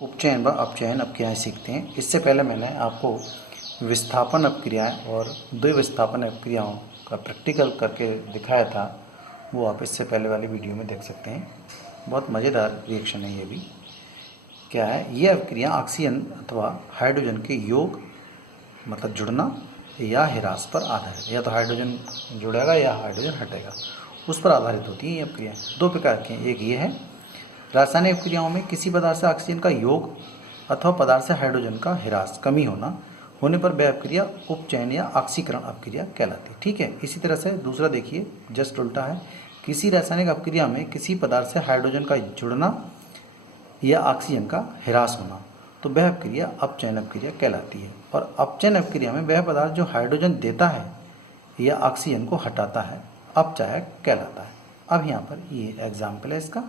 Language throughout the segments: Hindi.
उपचयन व अपचयन अपक्रियाएं सीखते हैं। इससे पहले मैंने आपको विस्थापन अपक्रियाएं और द्विविस्थापन अपक्रियाओं का प्रैक्टिकल करके दिखाया था, वो आप इससे पहले वाली वीडियो में देख सकते हैं। बहुत मज़ेदार रिएक्शन है ये भी। क्या है ये अपक्रिया ऑक्सीजन अथवा हाइड्रोजन के योग मतलब जुड़ना या ह्रास पर आधारित, या तो हाइड्रोजन जुड़ेगा या हाइड्रोजन हटेगा, उस पर आधारित होती है ये अपक्रिया। दो प्रकार की हैं, एक ये है रासायनिक अपक्रियाओं में किसी पदार्थ से ऑक्सीजन का योग अथवा पदार्थ से हाइड्रोजन का ह्रास कमी होने पर वह अपक्रिया उपचयन या ऑक्सीकरण अपक्रिया कहलाती है। ठीक है, इसी तरह से दूसरा देखिए, जस्ट उल्टा है। किसी रासायनिक अपक्रिया में किसी पदार्थ से हाइड्रोजन का जुड़ना या ऑक्सीजन का ह्रास होना, तो वह अपक्रिया अपचयन अपक्रिया कहलाती है। और अपचयन अपक्रिया में वह पदार्थ जो हाइड्रोजन देता है या ऑक्सीजन को हटाता है अपचायक कहलाता है। अब यहाँ पर ये एग्जाम्पल है इसका,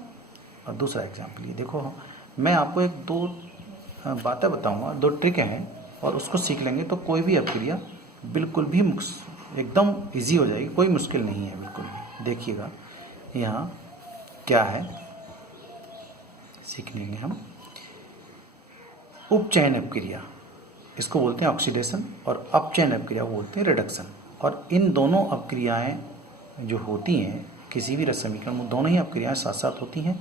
और दूसरा एग्जाम्पल ये देखो। मैं आपको एक दो बातें बताऊंगा, दो ट्रिक हैं, और उसको सीख लेंगे तो कोई भी अपक्रिया बिल्कुल भी एकदम इजी हो जाएगी, कोई मुश्किल नहीं है बिल्कुल भी। देखिएगा यहाँ क्या है, सीख लेंगे हम। उपचयन अपक्रिया इसको बोलते हैं ऑक्सीडेशन, और अपचयन अपक्रिया को बोलते हैं रिडक्शन। और इन दोनों अपक्रियाएं जो होती हैं किसी भी रस समीकरण में, दोनों ही अपक्रियाएं साथ साथ होती हैं,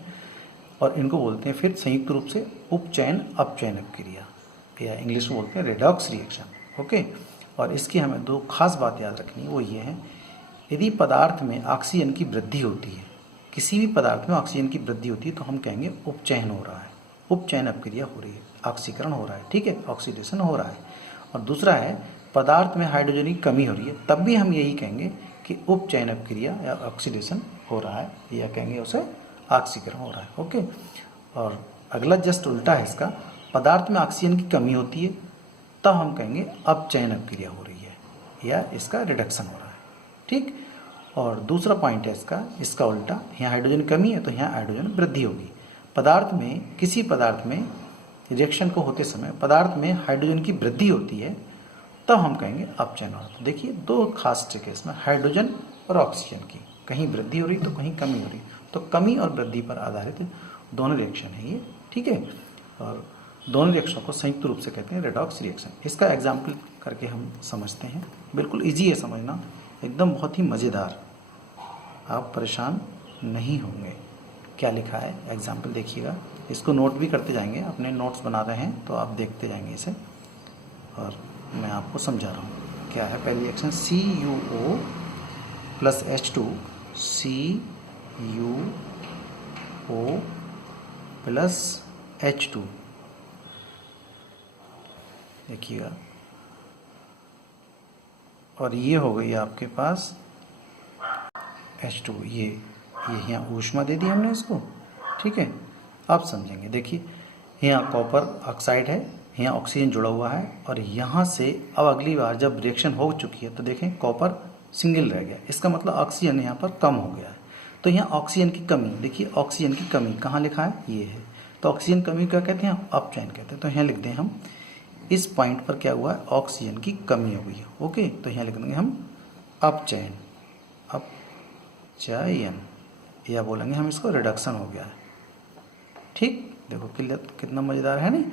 और इनको बोलते हैं फिर संयुक्त रूप से उपचयन अपचयन अपक्रिया, या इंग्लिश में बोलते हैं रेडॉक्स रिएक्शन। ओके, और इसकी हमें दो खास बात याद रखनी है, वो ये है, यदि पदार्थ में ऑक्सीजन की वृद्धि होती है, किसी भी पदार्थ में ऑक्सीजन की वृद्धि होती है, तो हम कहेंगे उपचयन हो रहा है, उपचयन अपक्रिया हो रही है, ऑक्सीकरण हो रहा है। ठीक है, ऑक्सीडेशन हो रहा है। और दूसरा है पदार्थ में हाइड्रोजन की कमी हो रही है, तब भी हम यही कहेंगे कि उपचयन अपक्रिया या ऑक्सीडेशन हो रहा है, या कहेंगे उसे ऑक्सीकरण हो रहा है। ओके, और अगला जस्ट उल्टा है इसका, पदार्थ में ऑक्सीजन की कमी होती है तब हम कहेंगे अपचयन अपक्रिया हो रही है, या इसका रिडक्शन हो रहा है। ठीक, और दूसरा पॉइंट है इसका उल्टा, यहाँ हाइड्रोजन कमी है तो यहाँ हाइड्रोजन वृद्धि होगी। पदार्थ में किसी पदार्थ में रिएक्शन को होते समय पदार्थ में हाइड्रोजन की वृद्धि होती है तब हम कहेंगे अपचयन हो रहा है। तो देखिए दो खास ट्रिक है इसमें, हाइड्रोजन और ऑक्सीजन की, कहीं वृद्धि हो रही तो कहीं कमी हो रही, तो कमी और वृद्धि पर आधारित दोनों रिएक्शन है ये। ठीक है, और दोनों रिएक्शन को संयुक्त रूप से कहते हैं रेडॉक्स रिएक्शन। इसका एग्जाम्पल करके हम समझते हैं, बिल्कुल इजी है समझना, एकदम बहुत ही मज़ेदार, आप परेशान नहीं होंगे। क्या लिखा है एग्जाम्पल देखिएगा, इसको नोट भी करते जाएंगे, अपने नोट्स बना रहे हैं तो आप देखते जाएंगे इसे, और मैं आपको समझा रहा हूँ। क्या है पहली reaction, CuO plus H2, CuO plus H2, देखिएगा, और ये हो गई आपके पास H2, ये यहाँ ऊष्मा दे दी हमने इसको। ठीक है, अब समझेंगे। देखिए यहाँ कॉपर ऑक्साइड है, यहाँ ऑक्सीजन जुड़ा हुआ है, और यहाँ से अब अगली बार जब रिएक्शन हो चुकी है तो देखें कॉपर सिंगल रह गया, इसका मतलब ऑक्सीजन यहाँ पर कम हो गया है। तो यहाँ ऑक्सीजन की कमी, देखिए ऑक्सीजन की कमी कहाँ लिखा है, ये है। तो ऑक्सीजन कमी क्या कहते हैं, अपचयन कहते हैं। तो यहाँ लिख दें हम, इस पॉइंट पर क्या हुआ है, ऑक्सीजन की कमी हो गई है। ओके, तो यहाँ लिख देंगे हम अपचयन, अपचयन, या बोलेंगे हम इसको रिडक्शन हो गया है। ठीक, देखो कितना मज़ेदार है नहीं।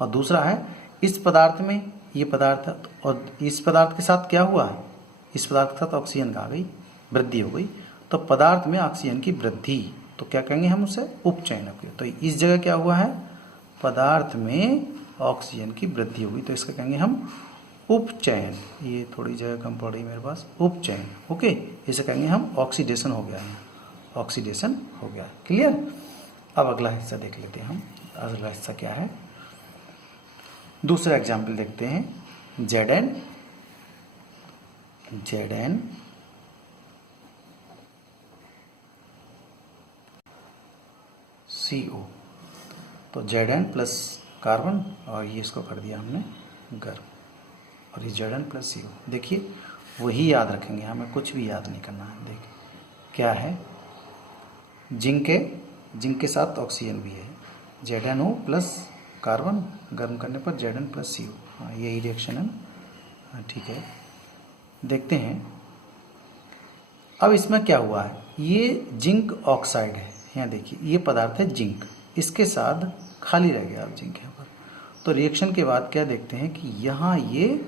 और दूसरा है, इस पदार्थ में ये पदार्थ है, और इस पदार्थ के साथ क्या हुआ है, इस पदार्थ के साथ ऑक्सीजन आ गई, वृद्धि हो गई, तो पदार्थ में ऑक्सीजन की वृद्धि, तो क्या कहेंगे हम उसे, उपचयन अपक्रिया। तो इस जगह क्या हुआ है, पदार्थ में ऑक्सीजन की वृद्धि होगी, तो इसका कहेंगे हम उपचयन। ये थोड़ी जगह कम पड़ रही मेरे पास, उपचयन। ओके, इसे कहेंगे हम ऑक्सीडेशन हो गया है, ऑक्सीडेशन हो गया। क्लियर, अब अगला हिस्सा देख लेते हैं हम। अगला हिस्सा क्या है, दूसरा एग्जाम्पल देखते हैं, Zn CO, तो Zn प्लस कार्बन, और ये इसको कर दिया हमने गर्म, और ये Zn प्लस CO। देखिए वही याद रखेंगे, हमें कुछ भी याद नहीं करना है। देखिए क्या है, जिंक के साथ ऑक्सीजन भी है, ZnO प्लस कार्बन, गर्म करने पर Zn प्लस CO, हाँ यही रिएक्शन है ना। ठीक है, देखते हैं अब इसमें क्या हुआ है। ये जिंक ऑक्साइड है, यहाँ देखिए ये पदार्थ है जिंक, इसके साथ खाली रह गया अब जिंक यहाँ पर। तो रिएक्शन के बाद क्या देखते हैं कि यहाँ ये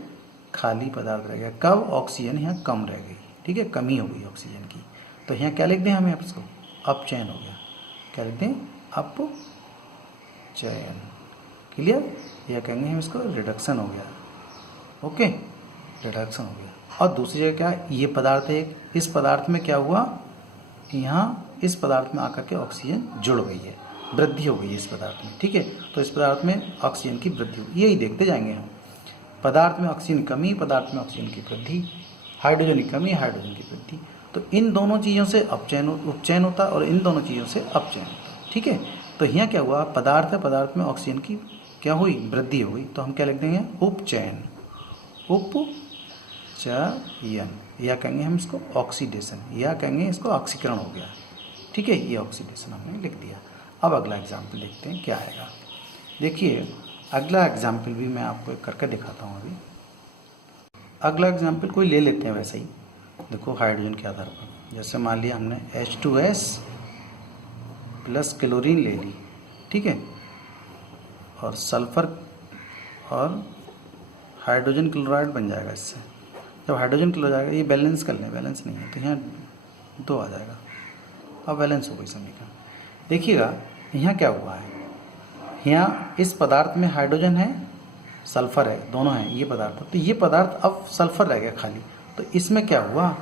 खाली पदार्थ रह गया। कब? ऑक्सीजन यहाँ कम रह गई, ठीक है, कमी हो गई ऑक्सीजन की। तो यहाँ क्या लिख दें हम यहाँ इसको? अपचयन हो गया। क्या लिख दें? अपचयन। क्लियर? या कहेंगे हम इसको रिडक्शन हो गया। ओके, रिडक्शन हो गया। और दूसरी जगह क्या, ये पदार्थ है, इस पदार्थ में क्या हुआ, यहाँ इस पदार्थ में आकर के ऑक्सीजन जुड़ गई है, वृद्धि हो गई है इस पदार्थ में, ठीक है। तो इस पदार्थ में ऑक्सीजन की वृद्धि हुई, यही देखते जाएंगे हम। पदार्थ में ऑक्सीजन कमी, पदार्थ में ऑक्सीजन की वृद्धि, हाइड्रोजन की कमी, हाइड्रोजन की वृद्धि। तो इन दोनों चीज़ों से अपचयन उपचयन होता है और इन दोनों चीज़ों से अपचयन होता है, ठीक है। तो यहाँ क्या हुआ, पदार्थ है, पदार्थ में ऑक्सीजन की क्या हुई, वृद्धि हो गई। तो हम क्या लिख देंगे? उपचयन, उपचयन, या कहेंगे हम इसको ऑक्सीडेशन, या कहेंगे इसको ऑक्सीकरण हो गया, ठीक है। ये ऑक्सीडेशन हमने लिख दिया। अब अगला एग्जाम्पल देखते हैं क्या आएगा। देखिए अगला एग्जाम्पल भी मैं आपको एक करके दिखाता हूँ अभी। अगला एग्जाम्पल कोई ले लेते हैं वैसे ही, देखो हाइड्रोजन के आधार पर। जैसे मान लिया हमने H2S प्लस क्लोरीन ले ली, ठीक है, और सल्फर और हाइड्रोजन क्लोराइड बन जाएगा इससे। जब हाइड्रोजन क्लोराइड जाएगा, ये बैलेंस कर लें, बैलेंस नहीं है तो यहाँ 2 आ जाएगा। अब बैलेंस हो गई समीकरण। देखिएगा यहाँ क्या हुआ है, यहाँ इस पदार्थ में हाइड्रोजन है, सल्फर है, दोनों हैं ये पदार्थ। तो ये पदार्थ अब सल्फर रह गया खाली। तो इसमें क्या हुआ,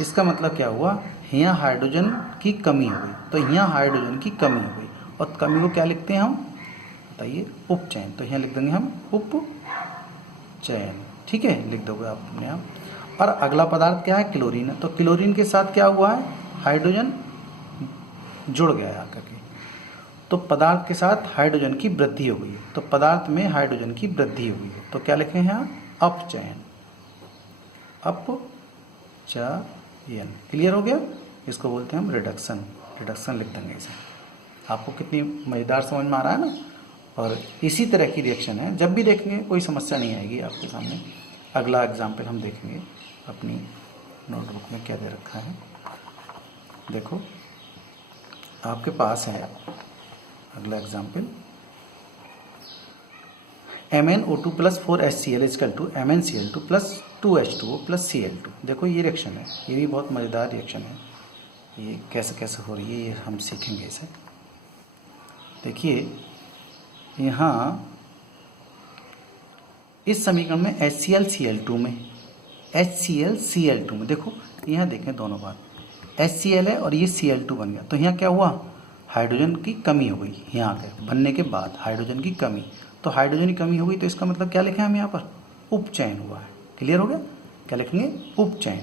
इसका मतलब क्या हुआ, यहाँ हाइड्रोजन की कमी हो गई। तो यहाँ हाइड्रोजन की कमी हो गई, और कमी को क्या लिखते हैं हम, बताइए? उपचयन। तो यहाँ लिख देंगे हम उपचयन, ठीक है, लिख दोगे आप अपने आप। और अगला पदार्थ क्या है, क्लोरीन है। तो क्लोरीन के साथ क्या हुआ है, हाइड्रोजन जुड़ गया है आकर के। तो पदार्थ के साथ हाइड्रोजन की वृद्धि हो गई है। तो पदार्थ में हाइड्रोजन की वृद्धि हो गई है। तो क्या लिखें यहाँ? अपचयन, अपचयन। क्लियर हो गया? इसको बोलते हैं हम रिडक्शन, रिडक्शन लिख देंगे इसे। आपको कितनी मज़ेदार समझ में आ रहा है ना। और इसी तरह की रिएक्शन है, जब भी देखेंगे कोई समस्या नहीं आएगी आपके सामने। अगला एग्जाम्पल हम देखेंगे, अपनी नोटबुक में क्या दे रखा है देखो, आपके पास है अगला example, MnO2 plus 4HCl is equal to MnCl2 plus 2H2O plus Cl2। देखो ये रिएक्शन है, ये भी बहुत मज़ेदार रिएक्शन है। ये कैसे कैसे हो रही है ये हम सीखेंगे इसे। देखिए यहाँ इस समीकरण में HCl में देखो यहाँ देखें दोनों बात, HCl है और ये Cl2 बन गया। तो यहाँ क्या हुआ, हाइड्रोजन की कमी हो गई, यहाँ आकर बनने के बाद हाइड्रोजन की कमी। तो हाइड्रोजन की कमी हो गई, तो इसका मतलब क्या लिखें हम यहाँ पर, उपचयन हुआ है। क्लियर हो गया? क्या लिखेंगे? उपचयन।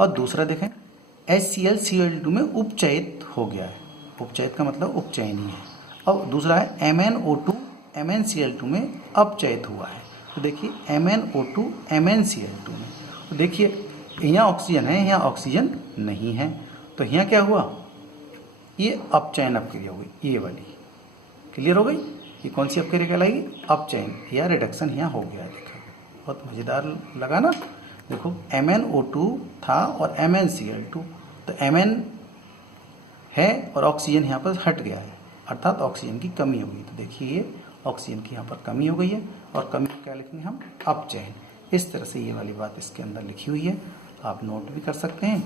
और दूसरा देखें, HCl में उपचयित हो गया है। उपचयित का मतलब उपचयन ही है। अब दूसरा है MnO2 MnCl2 में अपचयित हुआ है। तो देखिए MnO2 MnCl2 में, तो देखिए यहाँ ऑक्सीजन है, यहाँ ऑक्सीजन नहीं है। तो यहाँ क्या हुआ, ये अपचयन अपक्रिया हुई, ये वाली। क्लियर हो गई? ये कौन सी अपक्रिया कहलाएगी? अपचयन या रिडक्शन यहाँ हो गया। देखो बहुत मज़ेदार लगा ना। देखो MnO2 था और MnCl2, तो Mn है और ऑक्सीजन यहाँ पर हट गया है, अर्थात ऑक्सीजन की कमी हो गई। तो देखिए ये ऑक्सीजन की यहाँ पर कमी हो गई है, और कमी को क्या लिखेंगे हम? अपचयन। इस तरह से ये वाली बात इसके अंदर लिखी हुई है, आप नोट भी कर सकते हैं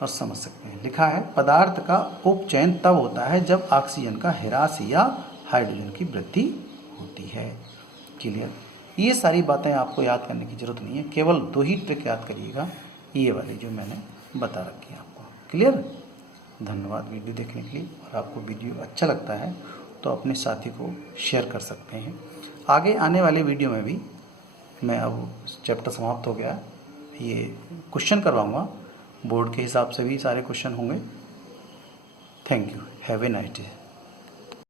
और समझ सकते हैं। लिखा है पदार्थ का उपचयन तब होता है जब ऑक्सीजन का ह्रास या हाइड्रोजन की वृद्धि होती है। क्लियर? ये सारी बातें आपको याद करने की जरूरत नहीं है, केवल 2 ही ट्रिक याद करिएगा, ये वाली जो मैंने बता रखी है आपको। क्लियर? धन्यवाद वीडियो देखने के लिए। और आपको वीडियो अच्छा लगता है तो अपने साथी को शेयर कर सकते हैं। आगे आने वाले वीडियो में भी मैं, अब चैप्टर समाप्त हो गया, ये क्वेश्चन करवाऊँगा, बोर्ड के हिसाब से भी सारे क्वेश्चन होंगे। Thank you, have a nice day.